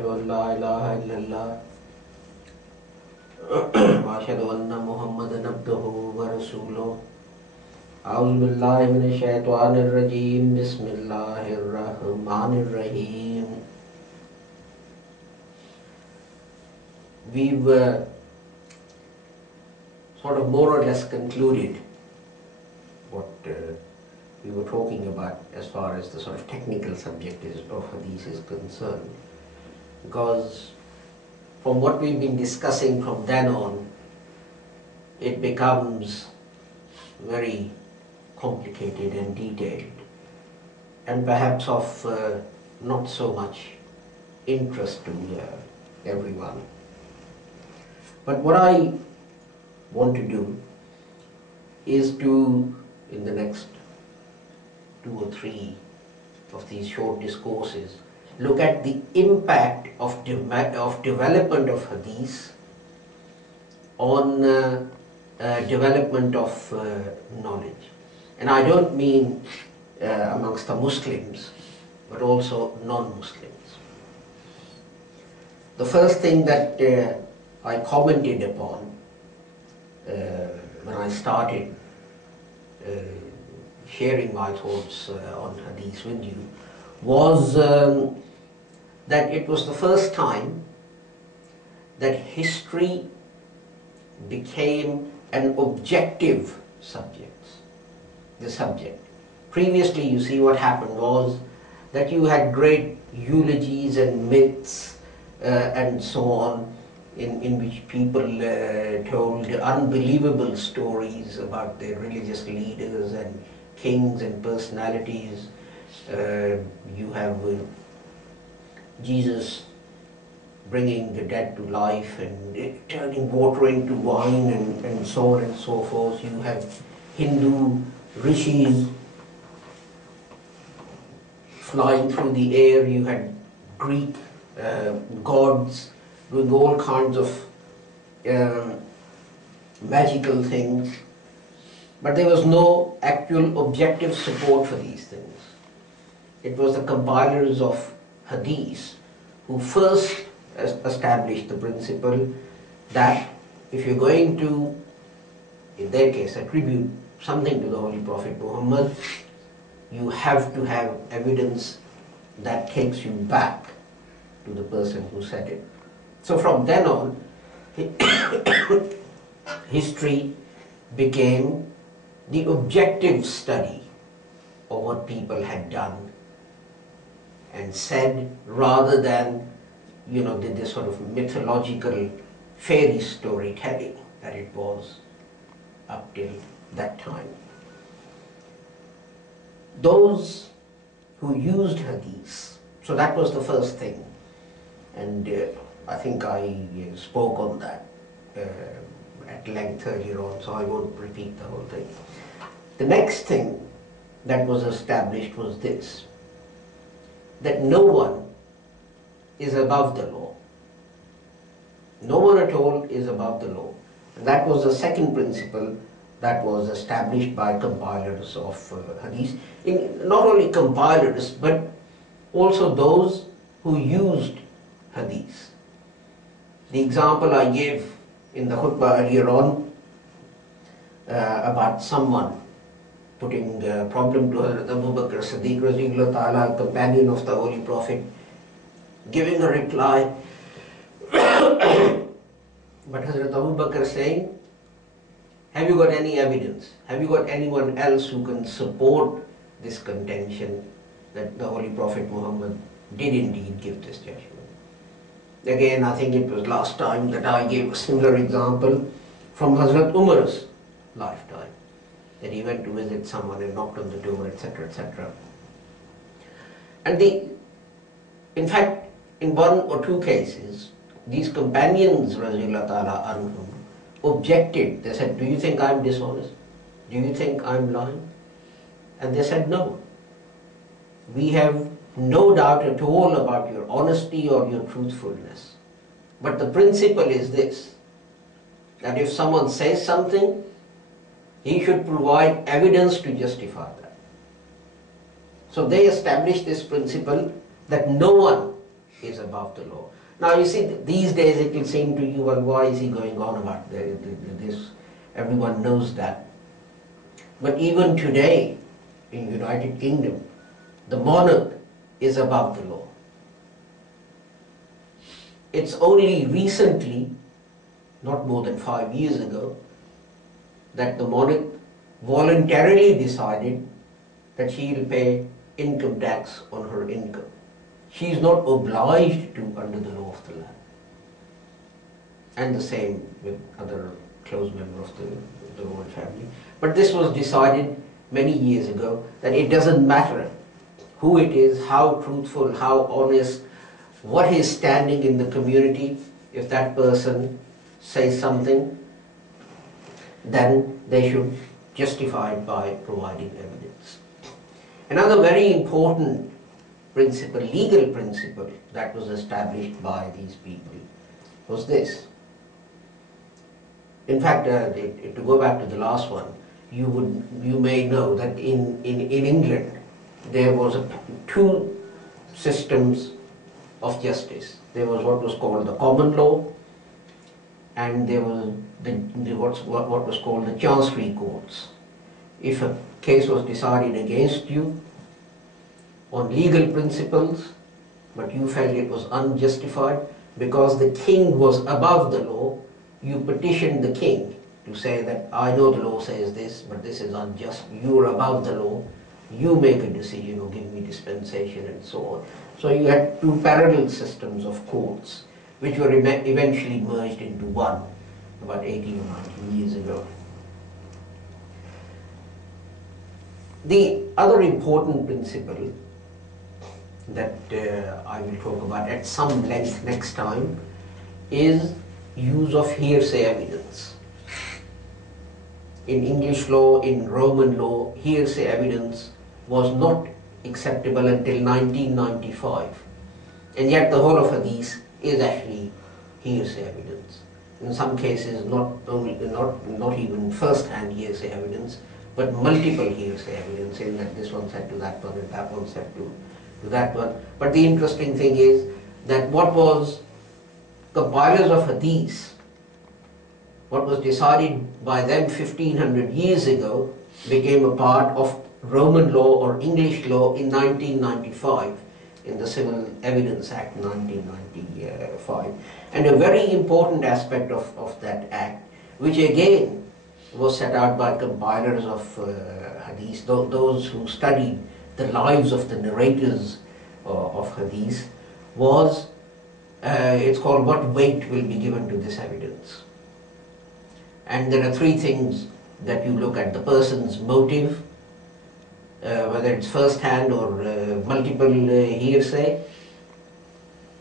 لا إله إلا الله وأشهد أن محمدا عبده ورسوله أعوذ بالله من الشيطان الرجيم بسم الله الرحمن الرحيم. We've sort of more or less concluded what we were talking about as far as the sort of technical subject of Hadith is concerned, because from what we've been discussing from then on, it becomes very complicated and detailed, and perhaps of not so much interest to everyone. But what I want to do is to, in the next 2 or 3 of these short discourses, look at the impact of development of Hadith on development of knowledge. And I don't mean amongst the Muslims, but also non-Muslims. The first thing that I commented upon when I started sharing my thoughts on Hadith with you was that it was the first time that history became an objective subject. Previously, you see, what happened was that you had great eulogies and myths and so on, in which people told unbelievable stories about their religious leaders and kings and personalities. You have Jesus bringing the dead to life and turning water into wine and so on and so forth. You have Hindu rishis flying through the air. You had Greek gods doing all kinds of magical things. But there was no actual objective support for these things. It was the compilers of Hadith who first established the principle that if you're going to, in their case, attribute something to the Holy Prophet Muhammad, you have to have evidence that takes you back to the person who said it. So from then on, history became the objective study of what people had done and said, rather than, this sort of mythological fairy storytelling that it was up till that time. Those who used Hadith, so that was the first thing, and I think I spoke on that at length earlier on, so I won't repeat the whole thing. The next thing that was established was this, that no one is above the law. No one at all is above the law. And that was the second principle that was established by compilers of Hadith. Not only compilers, but also those who used Hadith. The example I gave in the khutbah earlier on about someone putting a problem to Hazrat Abu Bakr Siddiq Radhiyallahu Ta'ala, companion of the Holy Prophet, giving a reply. But Hazrat Abu Bakr saying, have you got any evidence? Have you got anyone else who can support this contention that the Holy Prophet Muhammad did indeed give this judgment? Again, I think it was last time that I gave a similar example from Hazrat Umar's lifetime, that he went to visit someone and knocked on the door, etc., etc. And in fact, in 1 or 2 cases, these companions, Radhiyallahu Ta'ala anhum, objected. They said, do you think I'm dishonest? Do you think I'm lying? And they said, no. We have no doubt at all about your honesty or your truthfulness. But the principle is this, that if someone says something, he should provide evidence to justify that. So they established this principle that no one is above the law. Now you see, these days it will seem to you, well, why is he going on about this? Everyone knows that. But even today, in United Kingdom, the monarch is above the law. It's only recently, not more than 5 years ago, that the monarch voluntarily decided that she will pay income tax on her income. She is not obliged to under the law of the land. And the same with other close members of the royal family. But this was decided many years ago that it doesn't matter who it is, how truthful, how honest, what his standing in the community. If that person says something, then they should justify it by providing evidence. Another very important principle, legal principle, that was established by these people was this. In fact, to go back to the last one, you may know that in England there was two systems of justice. There was what was called the common law, and there was what was called the chancery courts. If a case was decided against you on legal principles, but you felt it was unjustified, because the king was above the law, you petitioned the king to say that I know the law says this, but this is unjust, you are above the law, you make a decision or give me dispensation and so on. So you had two parallel systems of courts, which were eventually merged into one about 18 or 19 years ago. The other important principle that I will talk about at some length next time is use of hearsay evidence. In English law, in Roman law, hearsay evidence was not acceptable until 1995, and yet the whole of Hadith is actually hearsay evidence. In some cases, not even first-hand hearsay evidence, but multiple hearsay evidence, saying that this one said to that one and that one said to that one. But the interesting thing is that what was compilers of Hadith, what was decided by them 1500 years ago, became a part of Roman law or English law in 1995, in the Civil Evidence Act 1995. And a very important aspect of that act, which again was set out by compilers of Hadith, those who studied the lives of the narrators of Hadith, was, it's called what weight will be given to this evidence. And there are three things that you look at: the person's motive, whether it's first-hand or multiple hearsay,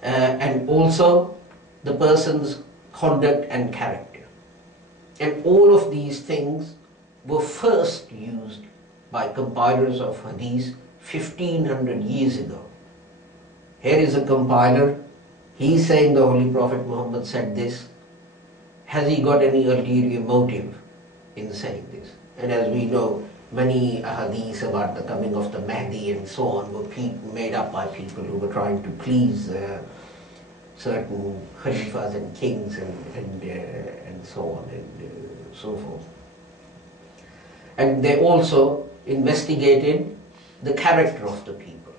and also the person's conduct and character. And all of these things were first used by compilers of Hadith 1500 years ago. Here is a compiler, he's saying the Holy Prophet Muhammad said this. Has he got any ulterior motive in saying this? And as we know, many hadiths about the coming of the Mahdi and so on were made up by people who were trying to please certain khalifas and kings and so on and so forth. And they also investigated the character of the people.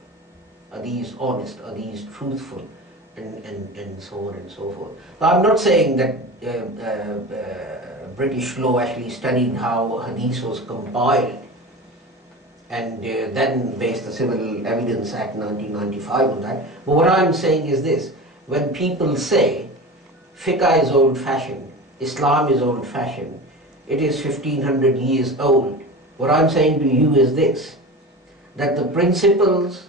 Are these honest? Are these truthful? And so on and so forth. Now, I'm not saying that British law actually studied how Hadith was compiled and then based the Civil Evidence Act 1995 on that. But what I'm saying is this: when people say fiqh is old-fashioned, Islam is old-fashioned, it is 1500 years old, what I'm saying to you is this, that the principles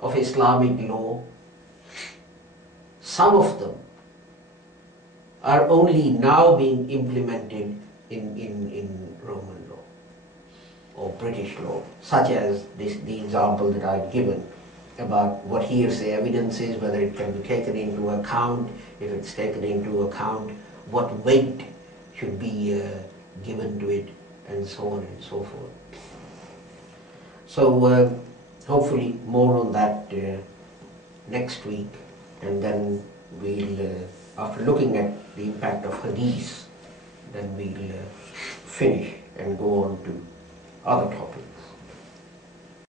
of Islamic law, some of them are only now being implemented in Roman law or British law, such as the example that I've given about what hearsay evidence is, whether it can be taken into account, if it's taken into account, what weight should be given to it, and so on and so forth. So hopefully more on that next week. and then we'll, after looking at the impact of Hadith, then we'll finish and go on to other topics.